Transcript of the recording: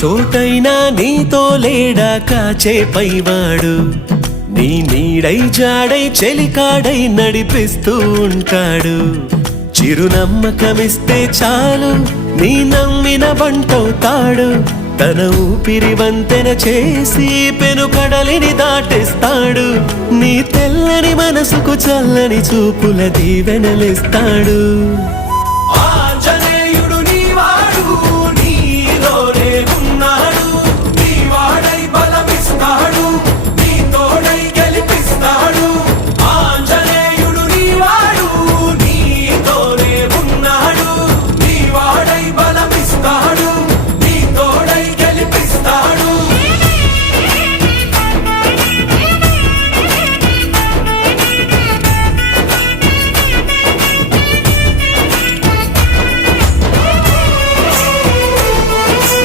చోటైనా నీతో లేడా కాచే పైవాడు నీ నీడై జాడై చెలికాడై నడిపిస్తూ ఉంటాడు చిరునమ్మకమిస్తే చాలు నీ నమ్మిన బంటవుతాడు తన ఊపిరి వంతెన చేసి పెను కడలిని దాటేస్తాడు నీ తెల్లని మనసుకు చల్లని చూపుల దీవెనలిస్తాడు